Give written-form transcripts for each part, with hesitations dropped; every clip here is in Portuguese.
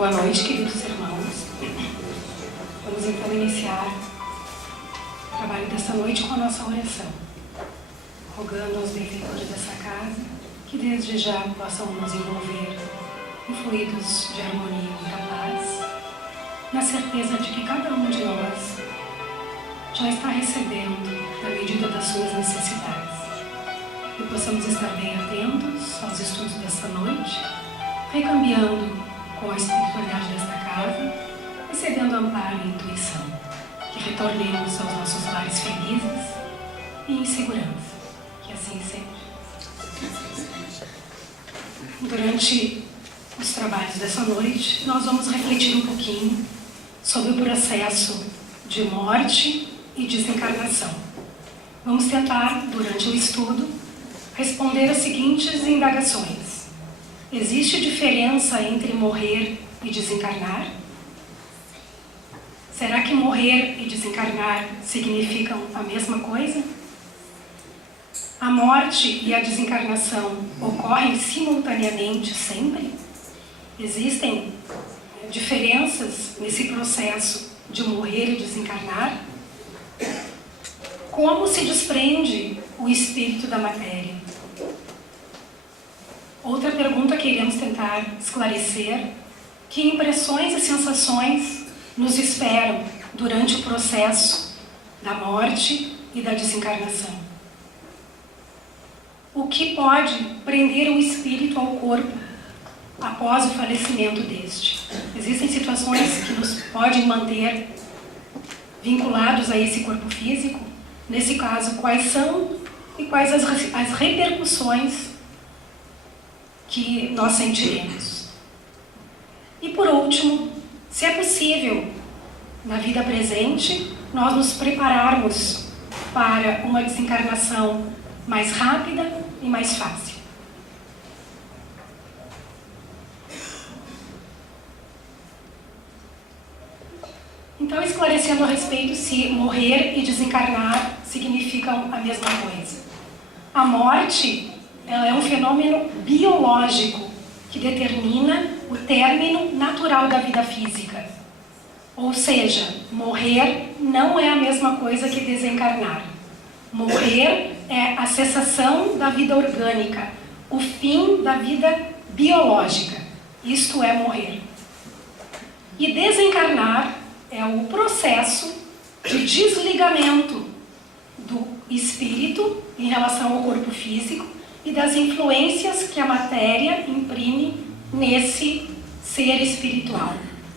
Boa noite, queridos irmãos. Vamos então iniciar o trabalho desta noite com a nossa oração, rogando aos benfeitores dessa casa que desde já possam nos envolver em fluidos de harmonia e muita paz, na certeza de que cada um de nós já está recebendo na medida das suas necessidades, e possamos estar bem atentos aos estudos desta noite, recambiando com a espiritualidade desta casa, recebendo amparo e intuição, que retornemos aos nossos lares felizes e em segurança. Que assim seja. Durante os trabalhos dessa noite, nós vamos refletir um pouquinho sobre o processo de morte e desencarnação. Vamos tentar, durante o estudo, responder as seguintes indagações. Existe diferença entre morrer e desencarnar? Será que morrer e desencarnar significam a mesma coisa? A morte e a desencarnação ocorrem simultaneamente sempre? Existem diferenças nesse processo de morrer e desencarnar? Como se desprende o espírito da matéria? Outra pergunta que iremos tentar esclarecer: que impressões e sensações nos esperam durante o processo da morte e da desencarnação? O que pode prender o espírito ao corpo após o falecimento deste? Existem situações que nos podem manter vinculados a esse corpo físico? Nesse caso, quais são e quais as repercussões que nós sentiremos? E por último, se é possível, na vida presente, nós nos prepararmos para uma desencarnação mais rápida e mais fácil. Então, esclarecendo a respeito se morrer e desencarnar significam a mesma coisa. A morte, ela é um fenômeno biológico que determina o término natural da vida física. Ou seja, morrer não é a mesma coisa que desencarnar. Morrer é a cessação da vida orgânica, o fim da vida biológica. Isto é morrer. E desencarnar é o processo de desligamento do espírito em relação ao corpo físico e das influências que a matéria imprime nesse ser espiritual.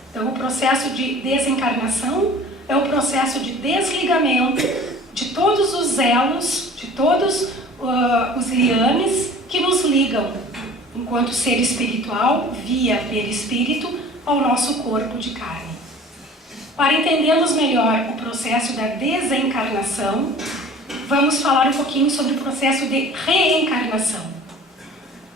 Então, o processo de desencarnação é o processo de desligamento de todos os elos, de todos os liames que nos ligam, enquanto ser espiritual, via perispírito, ao nosso corpo de carne. Para entendermos melhor o processo da desencarnação, vamos falar um pouquinho sobre o processo de reencarnação.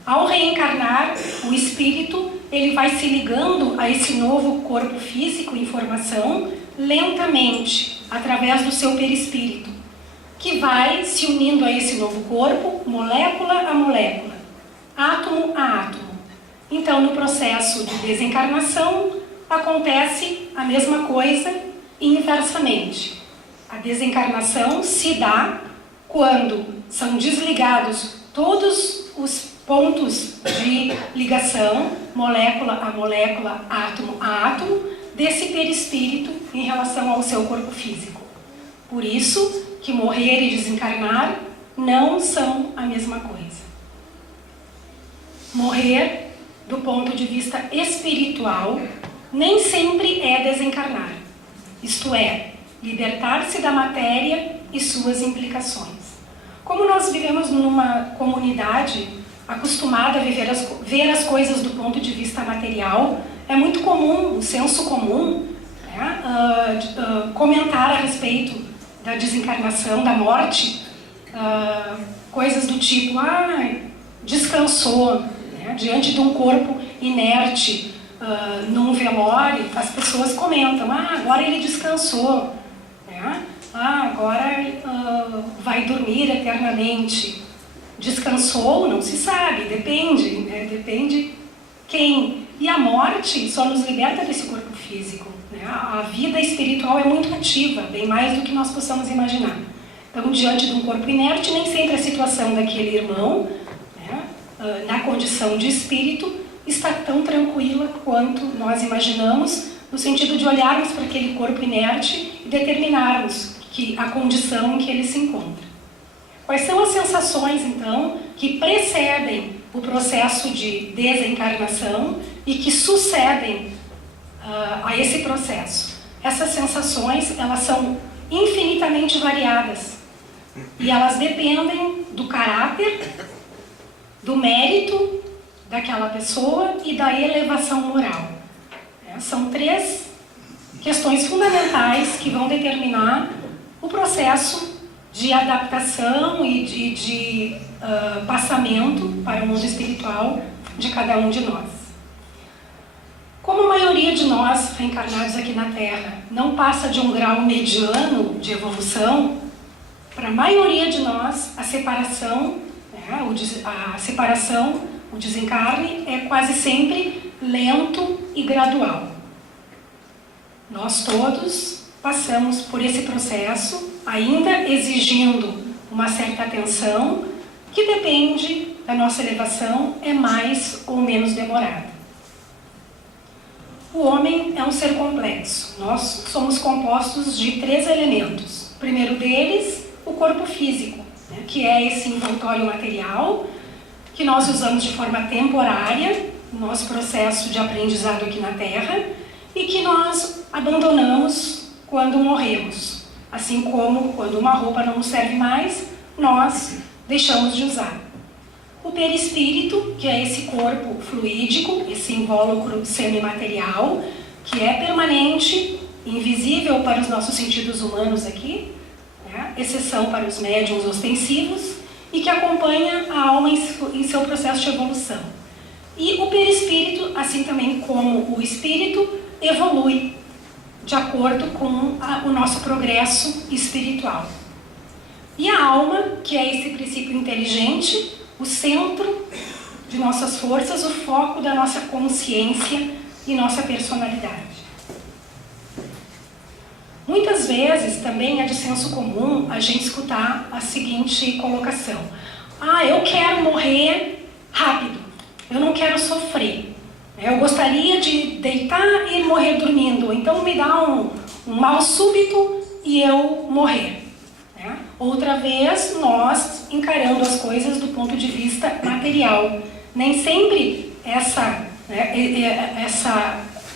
Ao reencarnar, o espírito ele vai se ligando a esse novo corpo físico em formação lentamente, através do seu perispírito, que vai se unindo a esse novo corpo, molécula a molécula, átomo a átomo. Então, no processo de desencarnação, acontece a mesma coisa inversamente. A desencarnação se dá quando são desligados todos os pontos de ligação, molécula a molécula, átomo a átomo, desse perispírito em relação ao seu corpo físico. Por isso que morrer e desencarnar não são a mesma coisa. Morrer, do ponto de vista espiritual, nem sempre é desencarnar. Isto é, libertar-se da matéria e suas implicações. Como nós vivemos numa comunidade acostumada a ver as coisas do ponto de vista material, é muito comum, o senso comum, comentar a respeito da desencarnação, da morte, coisas do tipo, descansou, né? Diante de um corpo inerte, num velório, as pessoas comentam, agora ele descansou, né? Agora vai dormir eternamente. Descansou? Não se sabe, depende, né? Depende E a morte só nos liberta desse corpo físico, né? A vida espiritual é muito ativa, bem mais do que nós possamos imaginar. Então, diante de um corpo inerte, nem sempre a situação daquele irmão, né, na condição de espírito, está tão tranquila quanto nós imaginamos, no sentido de olharmos para aquele corpo inerte e determinarmos a condição em que ele se encontra. Quais são as sensações, então, que precedem o processo de desencarnação e que sucedem a esse processo? Essas sensações, elas são infinitamente variadas e elas dependem do caráter, do mérito daquela pessoa e da elevação moral. São 3 questões fundamentais que vão determinar o processo de adaptação e de passamento para o mundo espiritual de cada um de nós. Como a maioria de nós reencarnados aqui na Terra não passa de um grau mediano de evolução, para a maioria de nós a separação, o desencarne é quase sempre lento e gradual. Nós todos passamos por esse processo, ainda exigindo uma certa atenção, que depende da nossa elevação, é mais ou menos demorada. O homem é um ser complexo. Nós somos compostos de 3 elementos. O primeiro deles, o corpo físico, né, que é esse envoltório material que nós usamos de forma temporária no nosso processo de aprendizado aqui na Terra e que nós abandonamos quando morremos. Assim como quando uma roupa não nos serve mais, nós deixamos de usar. O perispírito, que é esse corpo fluídico, esse invólucro semimaterial, que é permanente, invisível para os nossos sentidos humanos aqui, né? Exceção para os médiuns ostensivos, e que acompanha a alma em seu processo de evolução. E o perispírito, assim também como o espírito, evolui de acordo com o nosso progresso espiritual. E a alma, que é esse princípio inteligente, o centro de nossas forças, o foco da nossa consciência e nossa personalidade. Muitas vezes também é de senso comum a gente escutar a seguinte colocação: eu quero morrer rápido, eu não quero sofrer, eu gostaria de deitar e morrer dormindo, então me dá um mal súbito e eu morrer. Outra vez, nós encarando as coisas do ponto de vista material. Nem sempre essa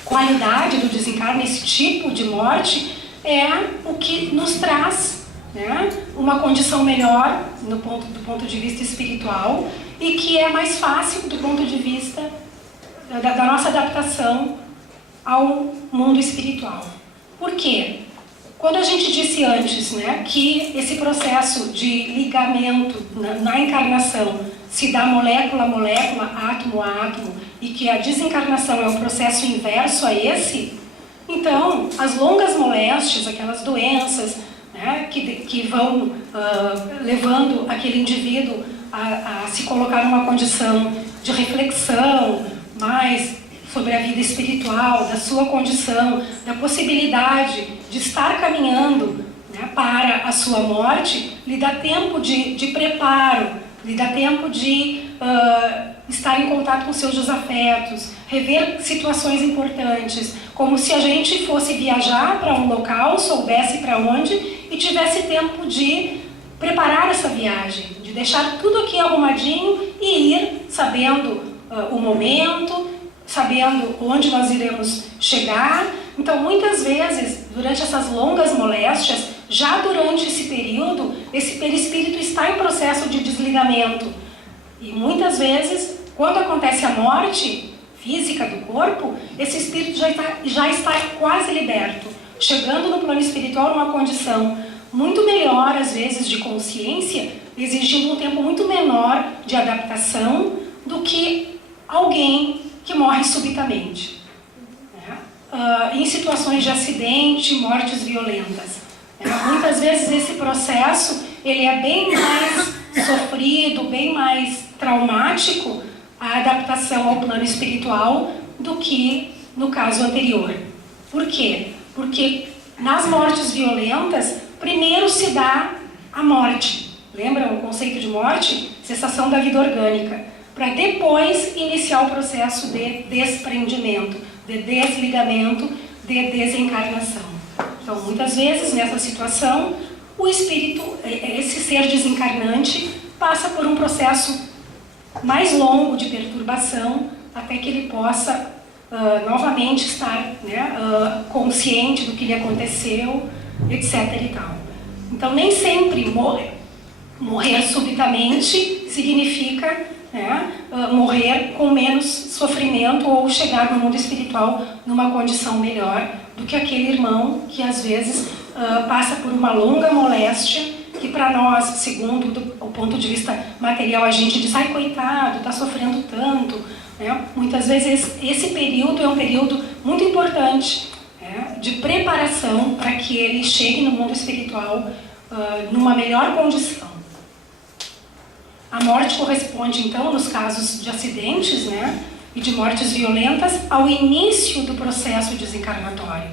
qualidade do desencarne, esse tipo de morte, é o que nos traz, né, uma condição melhor do ponto de vista espiritual e que é mais fácil do ponto de vista da nossa adaptação ao mundo espiritual. Por quê? Quando a gente disse antes, né, que esse processo de ligamento na encarnação se dá molécula a molécula, átomo a átomo, e que a desencarnação é o processo inverso a esse, então as longas moléstias, aquelas doenças, né, que vão levando aquele indivíduo a se colocar numa condição de reflexão mais sobre a vida espiritual, da sua condição, da possibilidade de estar caminhando, né, para a sua morte, lhe dá tempo de preparo, lhe dá tempo de estar em contato com seus desafetos, rever situações importantes, como se a gente fosse viajar para um local, soubesse para onde e tivesse tempo de preparar essa viagem, de deixar tudo aqui arrumadinho e ir sabendo o momento, sabendo onde nós iremos chegar. Então, muitas vezes, durante essas longas moléstias, já durante esse período, esse perispírito está em processo de desligamento. E muitas vezes, quando acontece a morte física do corpo, esse espírito já está quase liberto, chegando no plano espiritual numa condição muito melhor, às vezes, de consciência, exigindo um tempo muito menor de adaptação do que alguém que morre subitamente, né? Em situações de acidente, mortes violentas. Muitas vezes esse processo ele é bem mais sofrido, bem mais traumático a adaptação ao plano espiritual do que no caso anterior. Por quê? Porque nas mortes violentas, primeiro se dá a morte. Lembram o conceito de morte? Cessação da vida orgânica. Para depois iniciar o processo de desprendimento, de desligamento, de desencarnação. Então, muitas vezes, nessa situação, o espírito, esse ser desencarnante, passa por um processo mais longo de perturbação, até que ele possa novamente estar, né, consciente do que lhe aconteceu, etc. e tal. Então, nem sempre morrer subitamente significa, né, morrer com menos sofrimento ou chegar no mundo espiritual numa condição melhor do que aquele irmão que às vezes passa por uma longa moléstia que para nós, segundo o ponto de vista material, a gente diz, ai coitado, está sofrendo tanto, né? Muitas vezes esse período é um período muito importante, né, de preparação para que ele chegue no mundo espiritual numa melhor condição. A morte corresponde, então, nos casos de acidentes, né, e de mortes violentas, ao início do processo desencarnatório.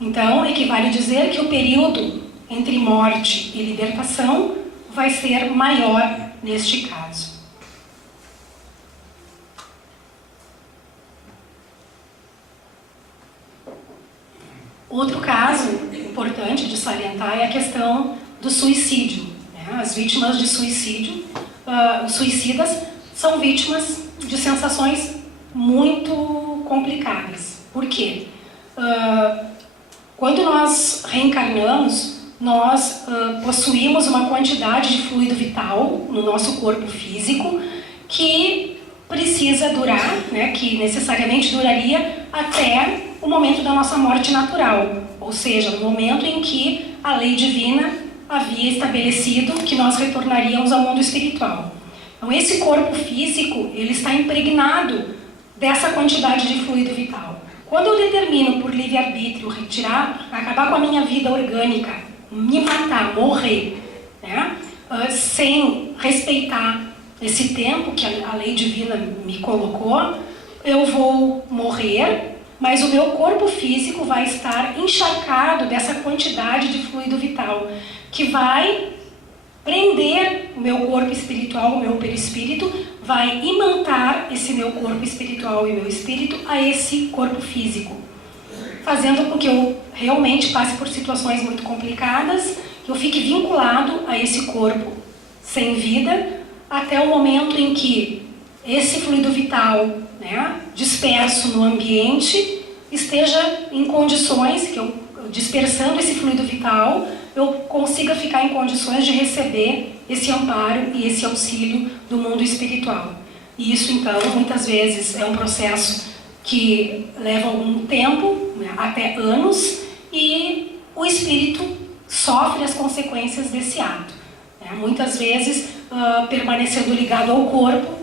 Então, equivale dizer que o período entre morte e libertação vai ser maior neste caso. Outro caso importante de salientar é a questão do suicídio. As vítimas de suicídio, suicidas, são vítimas de sensações muito complicadas. Por quê? Quando nós reencarnamos, nós possuímos uma quantidade de fluido vital no nosso corpo físico que precisa durar, né, que necessariamente duraria até o momento da nossa morte natural, ou seja, no momento em que a lei divina havia estabelecido que nós retornaríamos ao mundo espiritual. Então, esse corpo físico, ele está impregnado dessa quantidade de fluido vital. Quando eu determino por livre-arbítrio retirar, acabar com a minha vida orgânica, me matar, morrer, né, sem respeitar esse tempo que a lei divina me colocou, eu vou morrer, mas o meu corpo físico vai estar encharcado dessa quantidade de fluido vital, que vai prender o meu corpo espiritual, o meu perispírito, vai imantar esse meu corpo espiritual e meu espírito a esse corpo físico, fazendo com que eu realmente passe por situações muito complicadas, que eu fique vinculado a esse corpo sem vida, até o momento em que esse fluido vital, né, disperso no ambiente, esteja em condições, que eu dispersando esse fluido vital, eu consiga ficar em condições de receber esse amparo e esse auxílio do mundo espiritual. E isso, então, muitas vezes é um processo que leva algum tempo, né, até anos, e o espírito sofre as consequências desse ato, né, muitas vezes permanecendo ligado ao corpo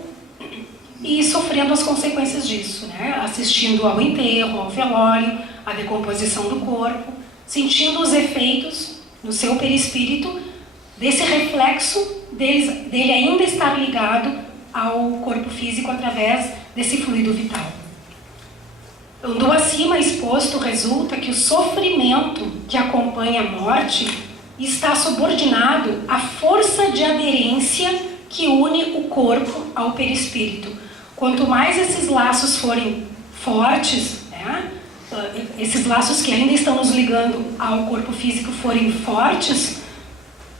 e sofrendo as consequências disso, né, assistindo ao enterro, ao velório, à decomposição do corpo, sentindo os efeitos no seu perispírito desse reflexo dele ainda estar ligado ao corpo físico através desse fluido vital. Do acima exposto resulta que o sofrimento que acompanha a morte está subordinado à força de aderência que une o corpo ao perispírito. Quanto mais esses laços forem fortes, né, esses laços que ainda estão nos ligando ao corpo físico forem fortes,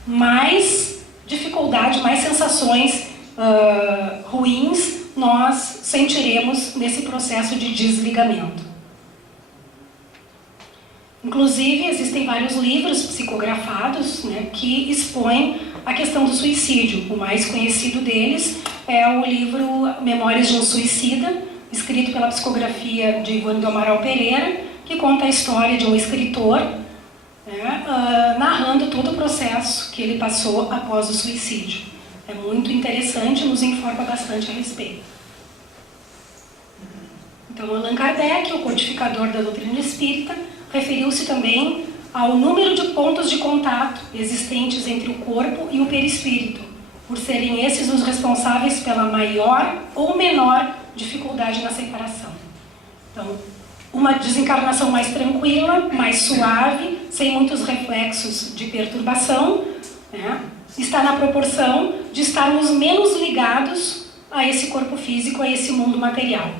mais dificuldade, mais sensações ruins nós sentiremos nesse processo de desligamento. Inclusive, existem vários livros psicografados, né, que expõem a questão do suicídio. O mais conhecido deles é o livro Memórias de um Suicida, escrito pela psicografia de Ivone do Amaral Pereira, que conta a história de um escritor, né, narrando todo o processo que ele passou após o suicídio. É muito interessante, nos informa bastante a respeito. Então, Allan Kardec, o codificador da doutrina espírita, referiu-se também ao número de pontos de contato existentes entre o corpo e o perispírito. por serem esses os responsáveis pela maior ou menor dificuldade na separação. Então, uma desencarnação mais tranquila, mais suave, sem muitos reflexos de perturbação, né, está na proporção de estarmos menos ligados a esse corpo físico, a esse mundo material.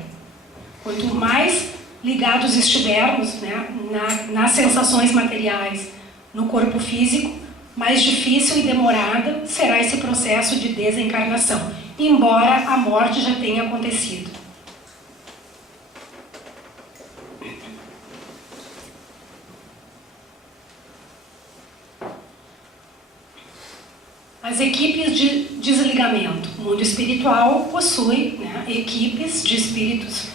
Quanto mais ligados estivermos, né, nas sensações materiais, no corpo físico, mais difícil e demorada será esse processo de desencarnação, embora a morte já tenha acontecido. As equipes de desligamento. O mundo espiritual possui, né, equipes de espíritos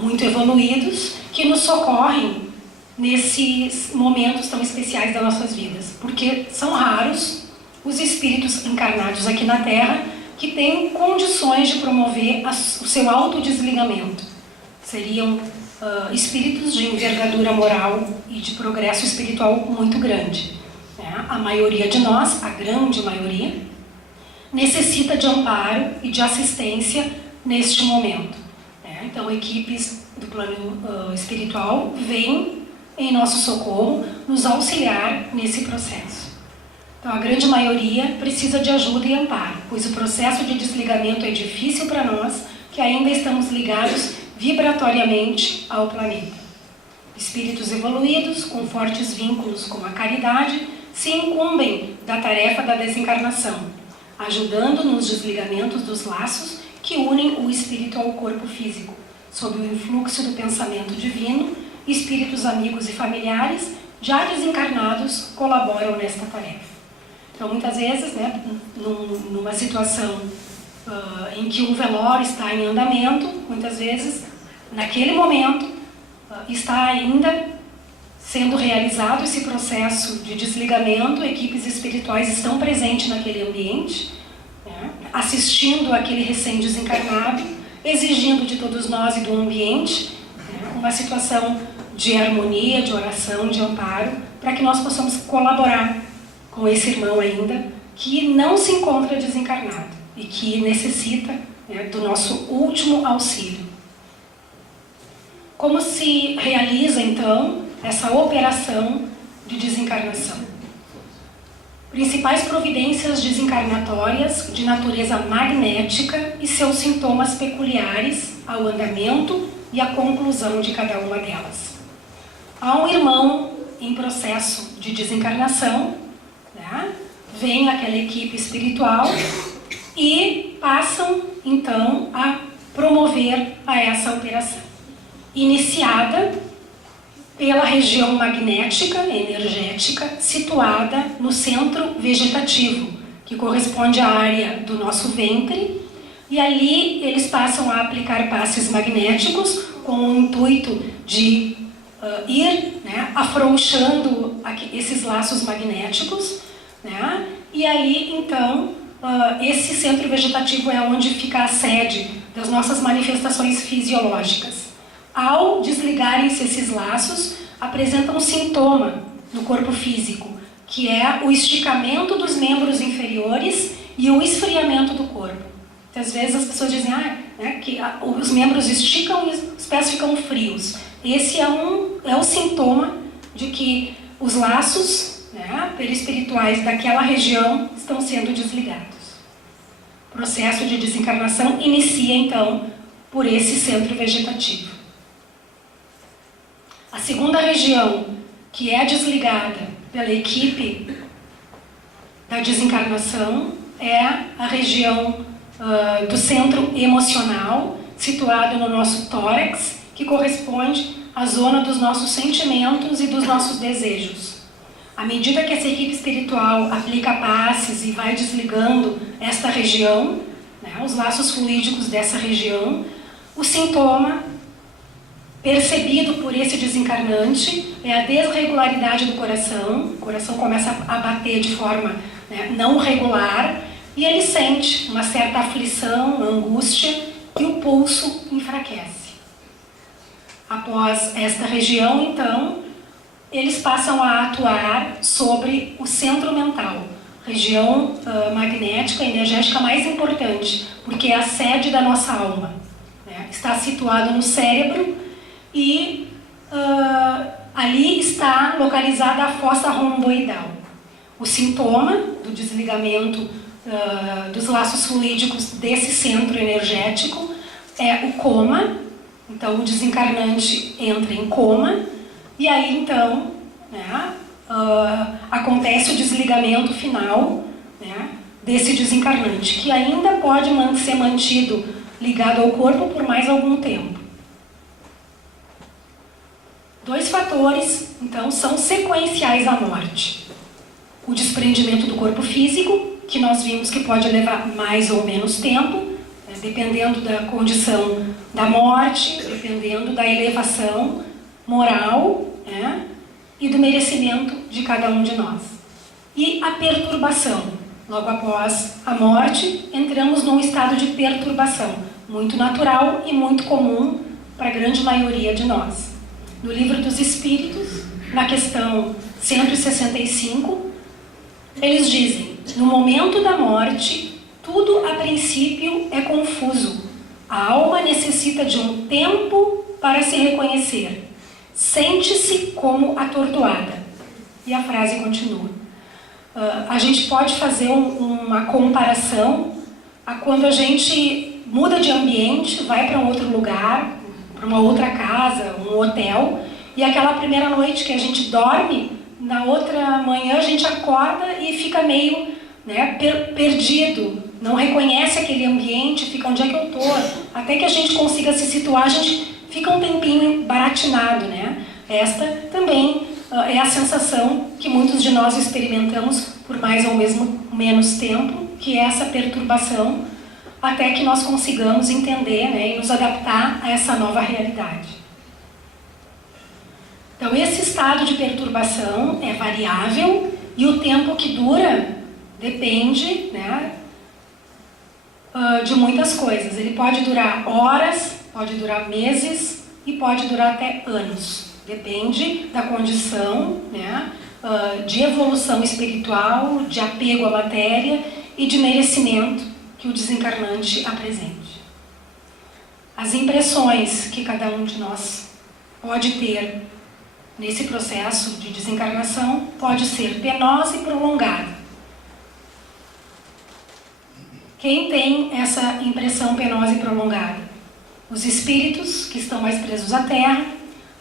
muito evoluídos que nos socorrem nesses momentos tão especiais das nossas vidas, porque são raros os espíritos encarnados aqui na Terra que têm condições de promover o seu autodesligamento. Seriam espíritos de envergadura moral e de progresso espiritual muito grande. A maioria de nós, a grande maioria, necessita de amparo e de assistência neste momento. Então, equipes do plano espiritual vêm em nosso socorro, nos auxiliar nesse processo. Então, a grande maioria precisa de ajuda e amparo, pois o processo de desligamento é difícil para nós, que ainda estamos ligados vibratoriamente ao planeta. Espíritos evoluídos, com fortes vínculos com a caridade, se incumbem da tarefa da desencarnação, ajudando nos desligamentos dos laços que unem o espírito ao corpo físico, sob o influxo do pensamento divino. Espíritos amigos e familiares já desencarnados colaboram nesta tarefa. Então, muitas vezes, né, numa situação em que um velório está em andamento, muitas vezes, naquele momento, está ainda sendo realizado esse processo de desligamento, equipes espirituais estão presentes naquele ambiente, né, assistindo aquele recém-desencarnado, exigindo de todos nós e do ambiente, né, uma situação de harmonia, de oração, de amparo, para que nós possamos colaborar com esse irmão ainda, que não se encontra desencarnado e que necessita, né, do nosso último auxílio. Como se realiza, então, essa operação de desencarnação? Principais providências desencarnatórias de natureza magnética e seus sintomas peculiares ao andamento e à conclusão de cada uma delas. Há um irmão em processo de desencarnação, né? Vem aquela equipe espiritual e passam, então, a promover a essa operação, iniciada pela região magnética, energética, situada no centro vegetativo, que corresponde à área do nosso ventre, e ali eles passam a aplicar passes magnéticos com o intuito de ir, né, afrouxando esses laços magnéticos, né, e aí, então, esse centro vegetativo é onde fica a sede das nossas manifestações fisiológicas. Ao desligarem-se esses laços, apresentam um sintoma no corpo físico, que é o esticamento dos membros inferiores e o esfriamento do corpo. Muitas vezes as pessoas dizem que os membros esticam e os pés ficam frios. Esse é o sintoma de que os laços, né, perispirituais daquela região estão sendo desligados. O processo de desencarnação inicia, então, por esse centro vegetativo. A segunda região que é desligada pela equipe da desencarnação é a região do centro emocional, situado no nosso tórax, que corresponde à zona dos nossos sentimentos e dos nossos desejos. À medida que essa equipe espiritual aplica passes e vai desligando esta região, né, os laços fluídicos dessa região, o sintoma percebido por esse desencarnante é a desregularidade do coração. O coração começa a bater de forma, né, não regular, e ele sente uma certa aflição, angústia, e o pulso enfraquece. Após esta região, então, eles passam a atuar sobre o centro mental, região magnética, energética mais importante, porque é a sede da nossa alma, né? Está situado no cérebro e ali está localizada a fossa romboidal. O sintoma do desligamento dos laços fluídicos desse centro energético é o coma. Então o desencarnante entra em coma e aí então, né, acontece o desligamento final, né, desse desencarnante, que ainda pode ser mantido ligado ao corpo por mais algum tempo. Dois fatores, então, são sequenciais à morte. O desprendimento do corpo físico, que nós vimos que pode levar mais ou menos tempo, né, dependendo da condição da morte, dependendo da elevação moral, né, e do merecimento de cada um de nós. E a perturbação. Logo após a morte, entramos num estado de perturbação, muito natural e muito comum para a grande maioria de nós. No Livro dos Espíritos, na questão 165, eles dizem: no momento da morte, tudo a princípio é confuso. A alma necessita de um tempo para se reconhecer. Sente-se como atordoada. E a frase continua. A gente pode fazer uma comparação a quando a gente muda de ambiente, vai para um outro lugar, para uma outra casa, um hotel, e aquela primeira noite que a gente dorme, na outra manhã a gente acorda e fica meio, né, perdido, não reconhece aquele ambiente, fica onde é que eu estou, até que a gente consiga se situar, a gente fica um tempinho baratinado, né? Esta também é a sensação que muitos de nós experimentamos por mais ou menos tempo, que é essa perturbação, até que nós consigamos entender, né, e nos adaptar a essa nova realidade. Então, esse estado de perturbação é variável e o tempo que dura depende, né, de muitas coisas. Ele pode durar horas, pode durar meses e pode durar até anos. Depende da condição, né, de evolução espiritual, de apego à matéria e de merecimento que o desencarnante apresente. As impressões que cada um de nós pode ter nesse processo de desencarnação pode ser penosa e prolongada. Quem tem essa impressão penosa e prolongada? Os espíritos que estão mais presos à Terra,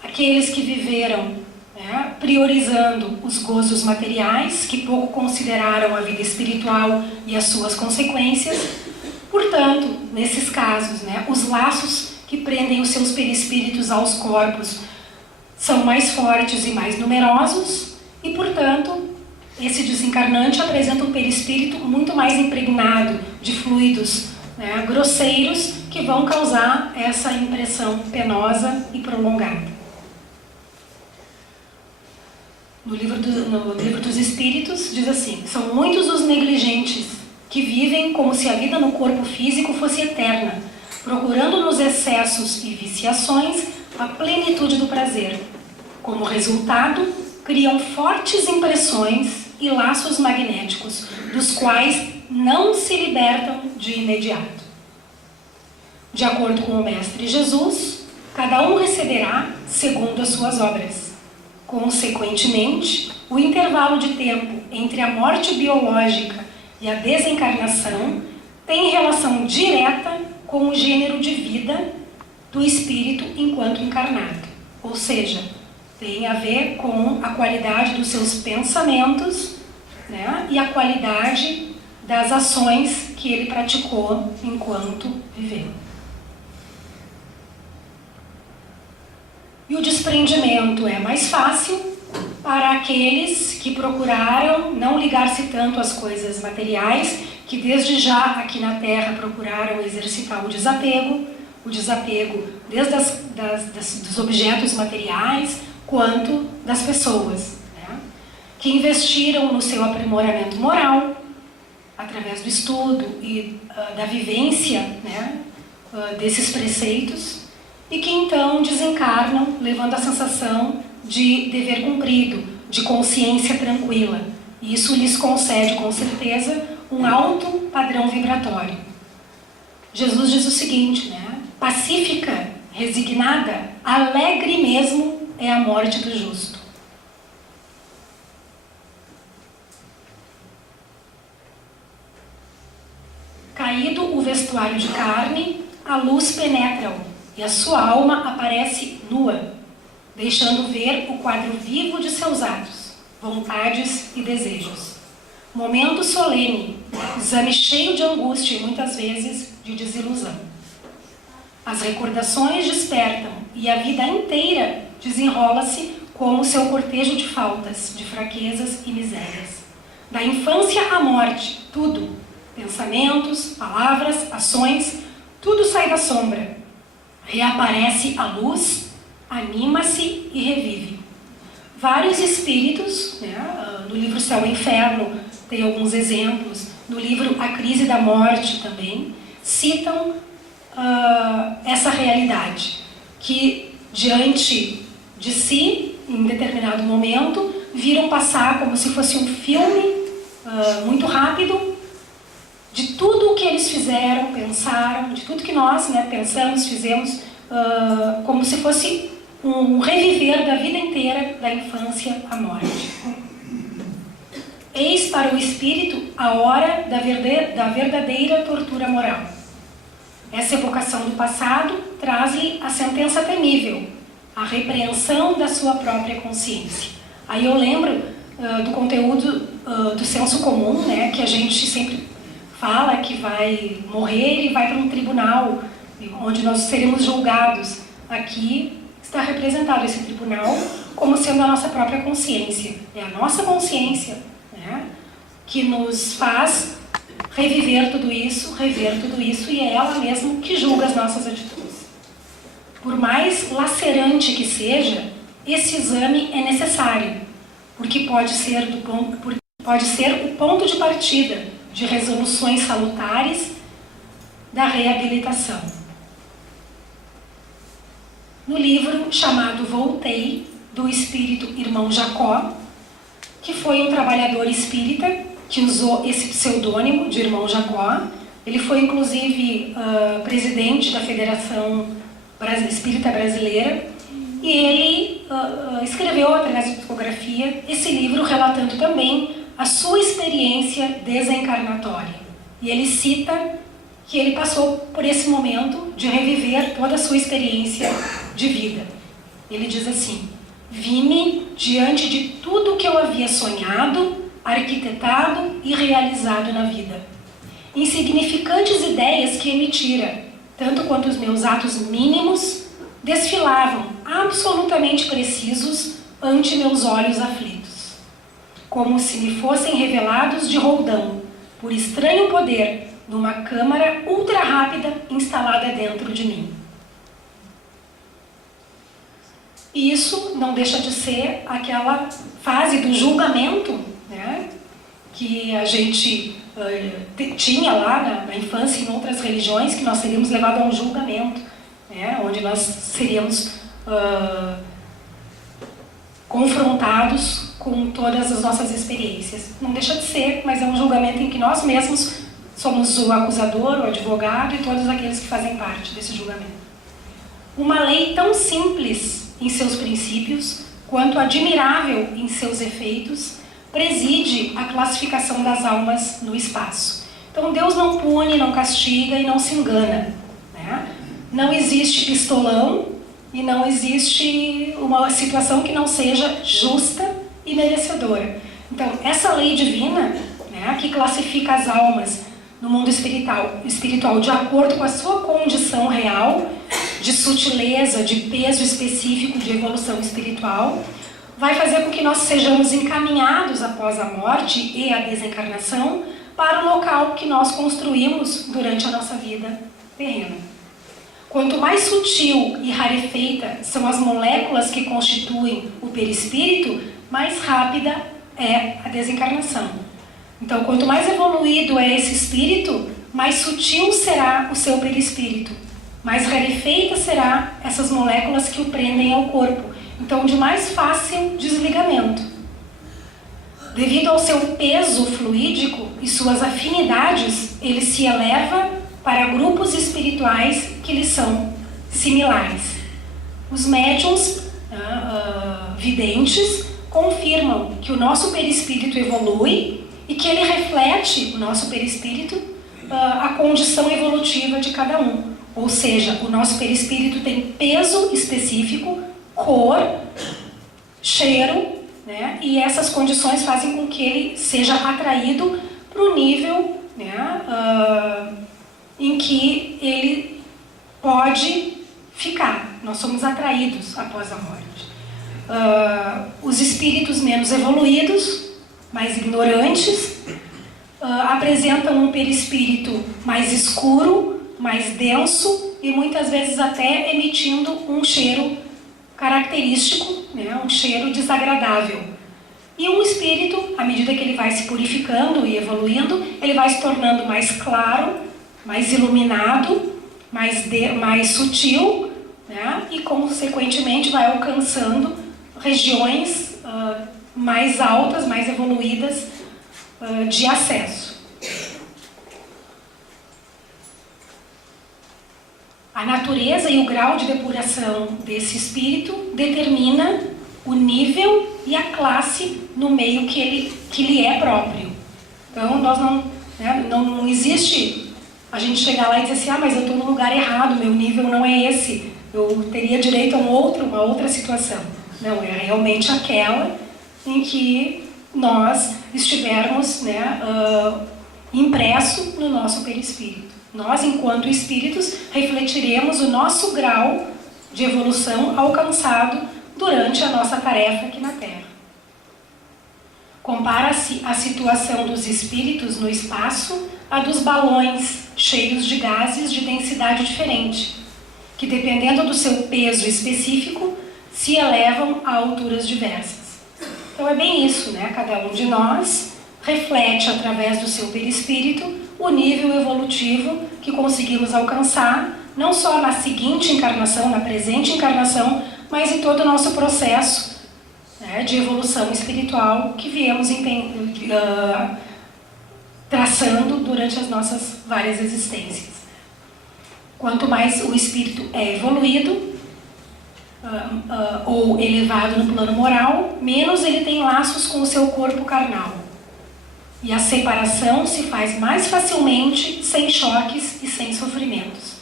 aqueles que viveram, né, priorizando os gozos materiais, que pouco consideraram a vida espiritual e as suas consequências. Portanto, nesses casos, né, os laços que prendem os seus perispíritos aos corpos são mais fortes e mais numerosos e, portanto, esse desencarnante apresenta um perispírito muito mais impregnado de fluidos, né, grosseiros, que vão causar essa impressão penosa e prolongada. No livro dos Espíritos diz assim: são muitos os negligentes que vivem como se a vida no corpo físico fosse eterna, procurando nos excessos e viciações a plenitude do prazer. Como resultado, criam fortes impressões e laços magnéticos, dos quais não se libertam de imediato. De acordo com o Mestre Jesus, cada um receberá segundo as suas obras. Consequentemente, o intervalo de tempo entre a morte biológica e a desencarnação tem relação direta com o gênero de vida do espírito enquanto encarnado. Ou seja, tem a ver com a qualidade dos seus pensamentos, né, e a qualidade das ações que ele praticou enquanto viveu. E o desprendimento é mais fácil para aqueles que procuraram não ligar-se tanto às coisas materiais, que desde já aqui na Terra procuraram exercitar o desapego desde dos objetos materiais quanto das pessoas, né? Que investiram no seu aprimoramento moral, através do estudo e da vivência, né, desses preceitos, e que então desencarnam levando a sensação de dever cumprido, de consciência tranquila, E isso lhes concede, com certeza, um alto padrão vibratório. Jesus diz o seguinte, né? Pacífica, resignada, alegre mesmo é a morte do justo. Caído o vestuário de carne, a luz penetra-o, e a sua alma aparece nua, deixando ver o quadro vivo de seus atos, vontades e desejos. Momento solene, exame cheio de angústia e muitas vezes de desilusão. As recordações despertam e a vida inteira desenrola-se como seu cortejo de faltas, de fraquezas e misérias. Da infância à morte, tudo, pensamentos, palavras, ações, tudo sai da sombra. Reaparece a luz, anima-se e revive. Vários espíritos, né, no livro Céu e Inferno tem alguns exemplos, no livro A Crise da Morte também, citam essa realidade, que diante de si, em determinado momento, viram passar como se fosse um filme muito rápido, de tudo o que eles fizeram, pensaram, de tudo que nós, né, pensamos, fizemos, como se fosse um reviver da vida inteira, da infância à morte. Eis para o espírito a hora da verdadeira tortura moral. Essa evocação do passado traz-lhe a sentença temível, a repreensão da sua própria consciência. Aí eu lembro do conteúdo do senso comum, né, que a gente sempre fala que vai morrer e vai para um tribunal, onde nós seremos julgados. Aqui está representado esse tribunal como sendo a nossa própria consciência. É a nossa consciência, né, que nos faz reviver tudo isso, rever tudo isso, e é ela mesma que julga as nossas atitudes. Por mais lacerante que seja, esse exame é necessário, porque pode ser o ponto de partida de resoluções salutares da reabilitação. No livro chamado Voltei, do espírito Irmão Jacó, que foi um trabalhador espírita que usou esse pseudônimo de Irmão Jacó. Ele foi, inclusive, presidente da Federação Espírita Brasileira, e ele escreveu, através de psicografia, esse livro relatando também a sua experiência desencarnatória. E ele cita que ele passou por esse momento de reviver toda a sua experiência de vida. Ele diz assim: vi-me diante de tudo o que eu havia sonhado, arquitetado e realizado na vida. Insignificantes ideias que emitira, tanto quanto os meus atos mínimos, desfilavam, absolutamente precisos, ante meus olhos aflitos, como se me fossem revelados de roldão, por estranho poder, numa câmara ultra rápida instalada dentro de mim. E isso não deixa de ser aquela fase do julgamento, né, que a gente tinha lá na infância em outras religiões, que nós seríamos levados a um julgamento, né, onde nós seríamos confrontados com todas as nossas experiências. Não deixa de ser, mas é um julgamento em que nós mesmos somos o acusador, o advogado e todos aqueles que fazem parte desse julgamento. Uma lei tão simples em seus princípios, quanto admirável em seus efeitos, preside a classificação das almas no espaço. Então Deus não pune, não castiga e não se engana, né? Não existe pistolão e não existe uma situação que não seja justa e merecedora. Então essa lei divina, né, que classifica as almas no mundo espiritual de acordo com a sua condição real, de sutileza, de peso específico de evolução espiritual, vai fazer com que nós sejamos encaminhados após a morte e a desencarnação para o local que nós construímos durante a nossa vida terrena. Quanto mais sutil e rarefeita são as moléculas que constituem o perispírito, mais rápida é a desencarnação. Então, quanto mais evoluído é esse espírito, mais sutil será o seu perispírito, mais rarefeita será essas moléculas que o prendem ao corpo. Então, de mais fácil desligamento. devido ao seu peso fluídico e suas afinidades, ele se eleva para grupos espirituais que lhe são similares. Os médiuns videntes confirmam que o nosso perispírito evolui e que ele reflete, o nosso perispírito, a condição evolutiva de cada um. Ou seja, o nosso perispírito tem peso específico, cor, cheiro, né? E essas condições fazem com que ele seja atraído para o nível, né, em que ele pode ficar. Nós somos atraídos após a morte. Os espíritos menos evoluídos, mais ignorantes, apresentam um perispírito mais escuro, mais denso e muitas vezes até emitindo um cheiro característico, né, um cheiro desagradável. E um espírito, à medida que ele vai se purificando e evoluindo, ele vai se tornando mais claro, mais iluminado, mais sutil, né, e consequentemente vai alcançando regiões mais altas, mais evoluídas de acesso. A natureza e o grau de depuração desse espírito determina o nível e a classe no meio que lhe é próprio. Então, nós não existe a gente chegar lá e dizer assim, mas eu estou no lugar errado, meu nível não é esse, eu teria direito a uma outra situação. Não, é realmente aquela em que nós estivermos, né, impresso no nosso perispírito. Nós, enquanto espíritos, refletiremos o nosso grau de evolução alcançado durante a nossa tarefa aqui na Terra. Compara-se a situação dos espíritos no espaço à dos balões cheios de gases de densidade diferente, que, dependendo do seu peso específico, se elevam a alturas diversas. Então é bem isso, né? Cada um de nós reflete através do seu perispírito o nível evolutivo que conseguimos alcançar, não só na seguinte encarnação, na presente encarnação, mas em todo o nosso processo, né, de evolução espiritual que viemos traçando durante as nossas várias existências. Quanto mais o espírito é evoluído ou elevado no plano moral, menos ele tem laços com o seu corpo carnal. E a separação se faz mais facilmente, sem choques e sem sofrimentos.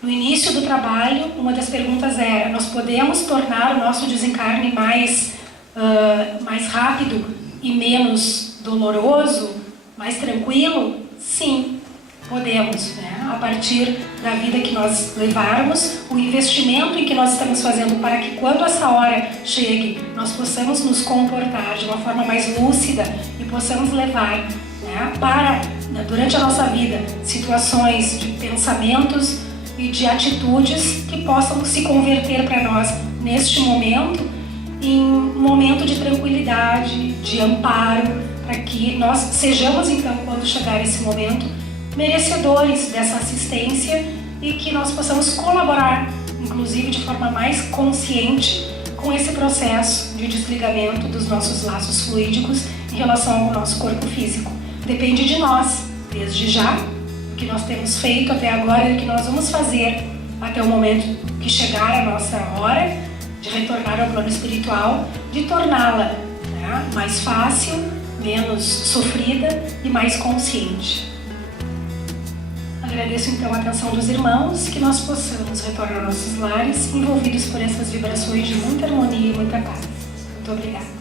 No início do trabalho, uma das perguntas era: nós podemos tornar o nosso desencarne mais rápido e menos doloroso, mais tranquilo? Sim, podemos, né? A partir da vida que nós levarmos, o investimento em que nós estamos fazendo para que quando essa hora chegue, nós possamos nos comportar de uma forma mais lúcida e possamos levar, né, durante a nossa vida, situações de pensamentos e de atitudes que possam se converter para nós neste momento em um momento de tranquilidade, de amparo, para que nós sejamos então, quando chegar esse momento, merecedores dessa assistência e que nós possamos colaborar, inclusive de forma mais consciente, com esse processo de desligamento dos nossos laços fluídicos em relação ao nosso corpo físico. Depende de nós, desde já, o que nós temos feito até agora e o que nós vamos fazer até o momento que chegar a nossa hora de retornar ao plano espiritual, de torná-la, né, mais fácil, menos sofrida e mais consciente. Agradeço então a atenção dos irmãos, que nós possamos retornar aos nossos lares envolvidos por essas vibrações de muita harmonia e muita paz. Muito obrigada.